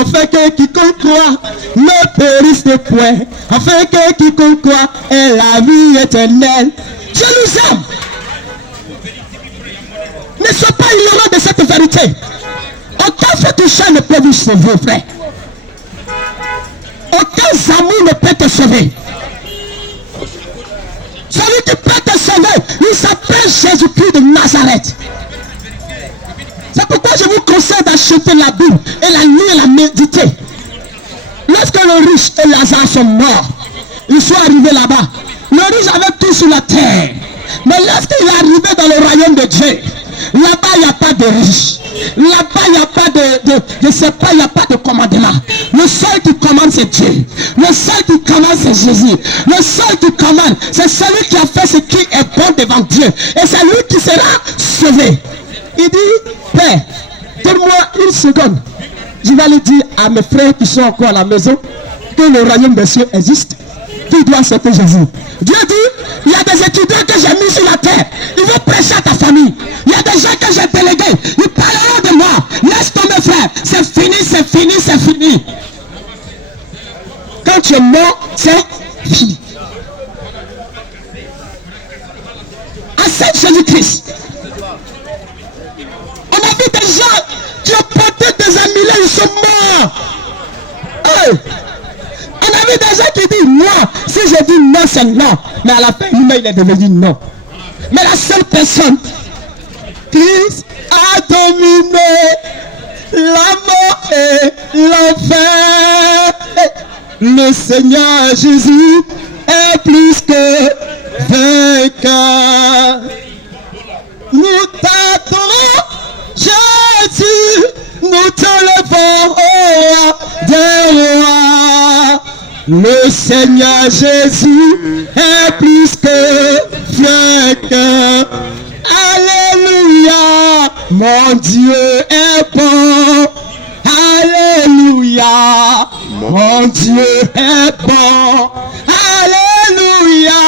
afin que quiconque croit ne périsse point, afin que quiconque croit ait la vie éternelle. Dieu nous aime. Ne sois pas ignorant de cette vérité. Aucun féticheur ne peut vous sauver, frère. Aucun amour ne peut te sauver. Celui qui peut te sauver, il s'appelle Jésus-Christ de Nazareth. C'est pourquoi je vous conseille d'acheter la Bible et la lire et la méditer. Lorsque le riche et Lazare sont morts, ils sont arrivés là-bas. Le riche avait tout sur la terre. Mais lorsqu'il est arrivé dans le royaume de Dieu, là-bas il n'y a pas de riche. Là-bas il n'y a pas de serpent, il n'y a pas de commandement. Le seul qui commande c'est Dieu. Le seul qui commande c'est Jésus. Le seul qui commande c'est celui qui a fait ce qui est bon devant Dieu. Et c'est lui qui sera sauvé. Il dit, Père, donne-moi une seconde. Je vais aller dire à mes frères qui sont encore à la maison que le royaume des cieux existe. Qui doit accepter Jésus. Dieu dit, il y a des étudiants que j'ai mis sur la terre. Ils vont prêcher à ta famille. Il y a des gens que j'ai délégués. Ils parleront de moi. Laisse tomber, frère. C'est fini, c'est fini, c'est fini. Quand tu es mort, c'est fini. Accepte Jésus-Christ. On a vu des gens qui ont porté des amulets, ils sont morts. Hey. On a vu des gens qui disent non. Si je dis non, c'est non. Mais à la fin, lui-même, il est devenu non. Mais la seule personne, Christ a dominé la mort et l'enfer. Le Seigneur Jésus est plus que vainqueur. Nous t'adorons, Jésus. Nous te levons au roi des rois. Le Seigneur Jésus est plus que vainqueur. Alléluia, mon Dieu est bon. Alléluia, mon Dieu est bon. Alléluia,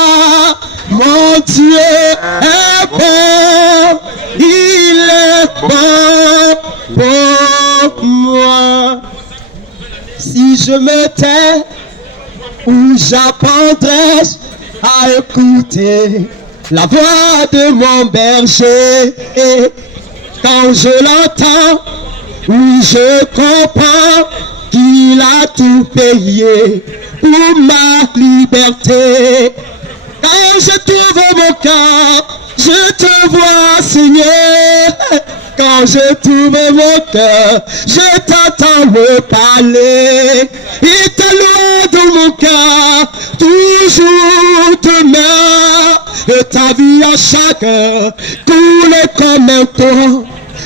mon Dieu est bon. Il est bon pour moi. Si je me tais, où j'apprendrai à écouter la voix de mon berger. Et quand je l'entends, oui je comprends qu'il a tout payé pour ma liberté. Quand je trouve mon cœur, je te vois Seigneur. Quand je trouve mon cœur, je t'entends me parler. Il te loin de mon cœur, toujours demeure. Et ta vie à chaque heure coule comme un torrent.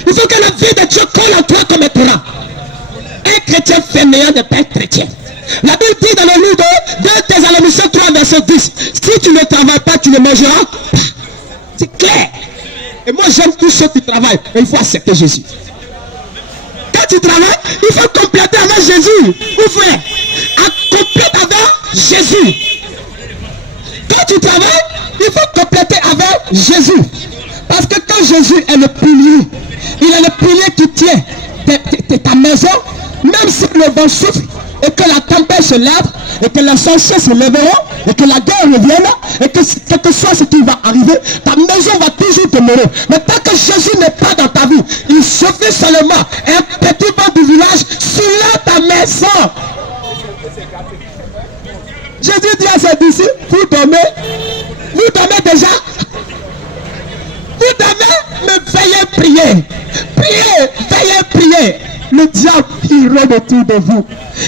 Il faut que la vie de Dieu coule en toi comme un torrent. Un chrétien fainéant n'est pas un chrétien. La Bible dit dans le livre de 2 Thessaloniciens 3 verset 10, si tu ne travailles pas, tu ne mangeras pas. C'est clair. Et moi j'aime tous ceux qui travaillent, mais il faut accepter Jésus. Quand tu travailles, il faut compléter avec Jésus. Vous frère, complète avec Jésus. Quand tu travailles, il faut compléter avec Jésus. Parce que quand Jésus est le pilier, il est le pilier qui tient ta maison, même si le vent souffle et que la tempête se lève et que les sorciers se lèveront et que la guerre revienne et que quel que soit ce qui va arriver, ta maison va toujours demeurer. Mais tant que Jésus n'est pas dans ta vie, il suffit seulement un petit vent du village sur ta maison. Jésus dit à ses disciples, vous dormez déjà. Vous dormez, mais veillez prier. Priez, veillez prier. Le diable, il rôde autour de vous.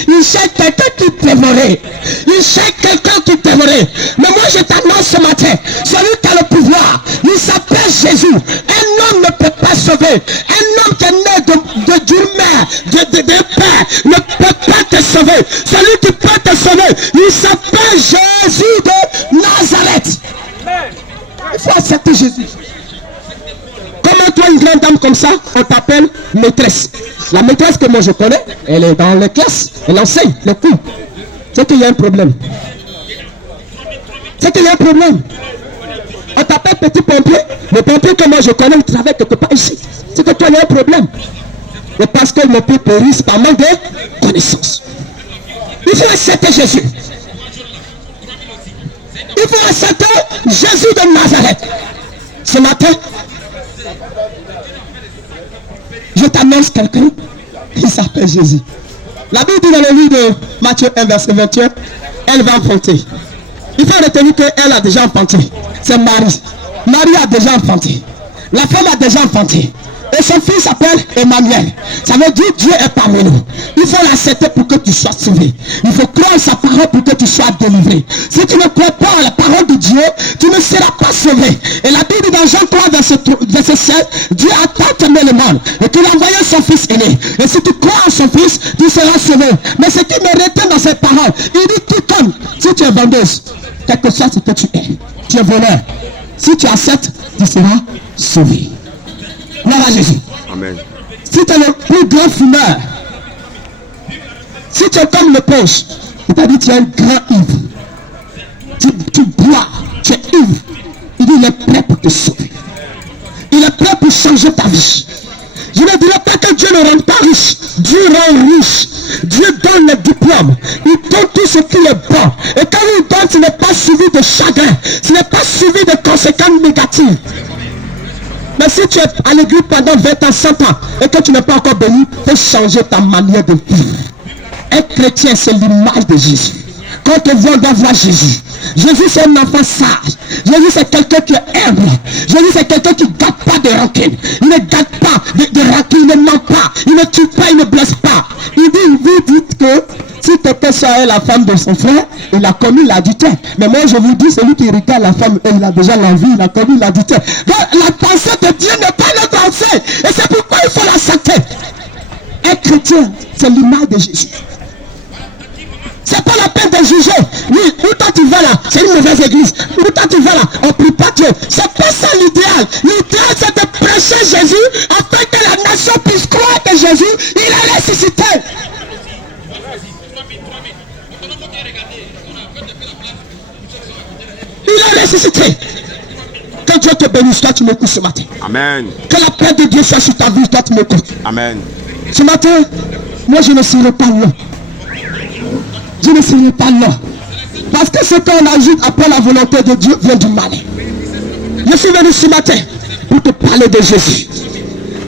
Il cherche quelqu'un qui t'aimerait. Il cherche quelqu'un qui t'aimerait. Mais moi, je t'annonce ce matin, celui qui a le pouvoir, il s'appelle Jésus. Un homme ne peut pas sauver. Un homme qui est né d'une mère, de père, ne peut pas te sauver. Celui qui peut te sauver, il s'appelle Jésus de Nazareth. Il faut accepter Jésus. Comment toi, une grande dame comme ça, on t'appelle maîtresse. La maîtresse que moi je connais, elle est dans les classes, elle enseigne les cours. C'est qu'il y a un problème. C'est qu'il y a un problème. On t'appelle petit pompier. Le pompier que moi je connais, il travaille quelque part ici. C'est que toi, il y a un problème. Et parce que nos peuples périssent par manque de connaissances. Il faut accepter Jésus. Il faut accepter Jésus de Nazareth. Ce matin, je t'annonce quelqu'un qui s'appelle Jésus. La Bible dit dans le livre de Matthieu 1, verset 21, elle va enfanter. Il faut retenir qu'elle a déjà enfanté. C'est Marie. Marie a déjà enfanté. La femme a déjà enfanté. Et son fils s'appelle Emmanuel. Ça veut dire Dieu est parmi nous. Il faut l'accepter pour que tu sois sauvé. Il faut croire sa parole pour que tu sois délivré. Si tu ne crois pas à la parole de Dieu, tu ne seras pas sauvé. Et la Bible dans Jean 3, verset 16, Dieu a tant aimé le monde et qu'il a envoyé son fils aîné. Et si tu crois en son fils, tu seras sauvé. Mais ce qui me retient dans cette parole, il dit tout comme si tu es vendeuse, quelque chose ce que tu es voleur. Si tu acceptes, tu seras sauvé. Gloire à Jésus. Amen. Si tu es le plus grand fumeur, si tu es comme le pêche, c'est-à-dire tu es un grand ivre, tu bois, tu es ivre, il dit il est prêt pour te sauver. Il est prêt pour changer ta vie. Je ne dirais pas que Dieu ne rend pas riche. Dieu rend riche. Dieu donne les diplômes. Il donne tout ce qui est bon. Et quand il donne, ce n'est pas suivi de chagrin. Ce n'est pas suivi de conséquences négatives. Mais si tu es à l'église pendant 20 ans, 100 ans, et que tu n'es pas encore béni, il faut changer ta manière de vivre. Un chrétien, c'est l'image de Jésus. Quand on te voit, on doit voir Jésus. Jésus, c'est un enfant sage. Jésus, c'est quelqu'un qui est humble. Jésus, c'est quelqu'un qui ne garde pas de rancune. Il ne garde pas de rancune, il ne ment pas. Il ne tue pas, il ne blesse pas. Il dit, vous dites que si quelqu'un soit la femme de son frère, il a commis l'adultère. Mais moi, je vous dis, celui qui regarde la femme, il a déjà l'envie, il a commis l'adultère. Donc, la pensée de Dieu n'est pas notre pensée. Et c'est pourquoi il faut l'accepter. Un chrétien, c'est l'image de Jésus. C'est pas la peine de juger. Oui, où toi tu vas là, c'est une mauvaise église. Où toi tu vas là, on prie pas Dieu. C'est pas ça l'idéal. L'idéal, c'est de prêcher Jésus afin que la nation puisse croire que Jésus, il a ressuscité. Il a ressuscité. Que Dieu te bénisse, toi tu m'écoutes ce matin. Amen. Que la paix de Dieu soit sur ta vie, toi tu m'écoutes. Amen. Ce matin, moi je ne serai pas là. Je ne serai pas là. Parce que ce qu'on ajoute après la volonté de Dieu vient du mal. Je suis venu ce matin pour te parler de Jésus.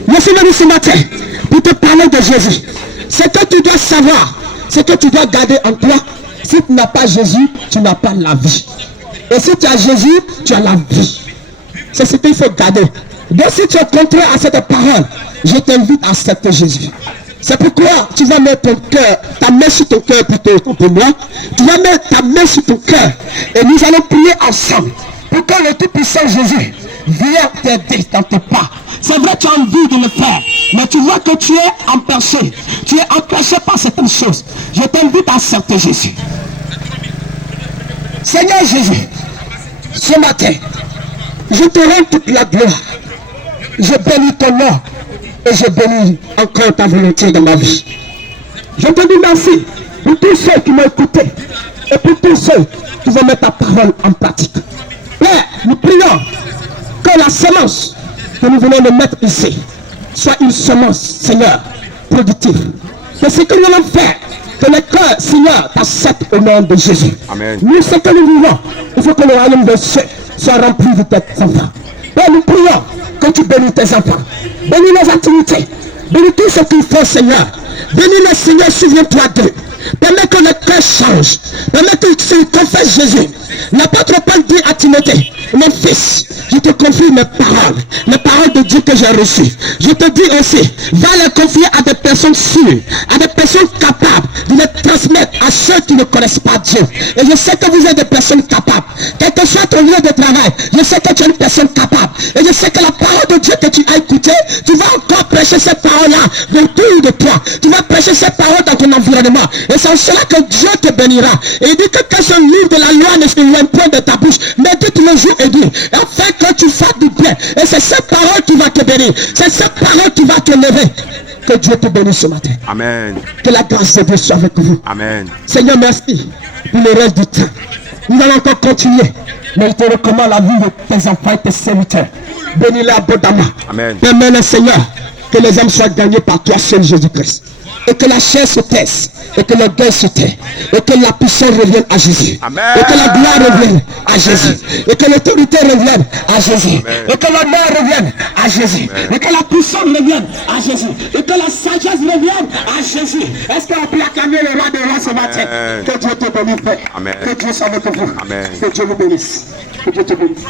Je suis venu ce matin pour te parler de Jésus. Ce que tu dois savoir, ce que tu dois garder en toi, si tu n'as pas Jésus, tu n'as pas la vie. Et si tu as Jésus, tu as la vie. C'est ce qu'il faut garder. Donc si tu es contraire à cette parole, je t'invite à accepter Jésus. C'est pourquoi tu vas mettre ton cœur, ta main sur ton cœur plutôt pour moi. Tu vas mettre ta main sur ton cœur et nous allons prier ensemble pour que le Tout-Puissant Jésus vienne t'aider dans tes pas. C'est vrai, tu as envie de le faire, mais tu vois que tu es empêché. Tu es empêché par certaines choses. Je t'invite à accepter Jésus. Seigneur Jésus, ce matin, je te rends toute la gloire. Je bénis ton nom. Et je bénis encore ta volonté dans ma vie. Je te dis merci pour tous ceux qui m'ont écouté et pour tous ceux qui vont mettre ta parole en pratique. Père, nous prions que la semence que nous venons de mettre ici soit une semence, Seigneur, productive. C'est ce que nous allons faire. Que le cœur, Seigneur, t'accepte au nom de Jésus. Amen. Nous, ce que nous vivons, il faut que le royaume de Dieu soit rempli de tes enfants. Père, nous prions que tu bénis tes enfants. Bénis nos activités. Bénis tout ce qu'il faut, Seigneur. Bénis-les, Seigneur, souviens-toi d'eux. Permets que le cœur change. Permets que tu confesses Jésus. L'apôtre Paul dit à Timothée, mon fils, je te confie mes paroles de Dieu que j'ai reçues. Je te dis aussi, va les confier à des personnes sûres, à des personnes capables de les transmettre à ceux qui ne connaissent pas Dieu. Et je sais que vous êtes des personnes capables. Quel que soit ton lieu de travail, je sais que tu es une personne capable. Et je sais que la parole de Dieu que tu as écoutée, tu vas encore prêcher cette parole-là autour de toi. Tu vas prêcher cette parole dans ton environnement. Et c'est en cela que Dieu te bénira. Et il dit que ce livre de la loi ne s'éloigne point de ta bouche. Médite le jour et nuit. Afin que tu fasses du bien. Et c'est cette parole qui va te bénir. C'est cette parole qui va te lever. Que Dieu te bénisse ce matin. Amen. Que la grâce de Dieu soit avec vous. Amen. Seigneur, merci pour le reste du temps. Nous allons encore continuer. Mais je te recommande la vie de tes enfants et tes serviteurs. Bénis-les abondamment. Amen. Permets-le, Seigneur, Que les âmes soient gagnées par toi seul, Jésus-Christ. Et que la chair se taise, et que le deuil se tait, et que la puissance revienne à Jésus, Amen. et que la gloire revienne à Jésus, et que l'autorité revienne à Jésus, Amen. et que l'honneur revienne à Jésus, et que la puissance revienne à Jésus, et que la sagesse revienne à Jésus. Est-ce qu'on peut acclamer le roi des rois ce matin? Que Dieu te bénisse, Père. Amen. Que Dieu soit avec vous. Amen. Que Dieu vous bénisse. Que Dieu te bénisse.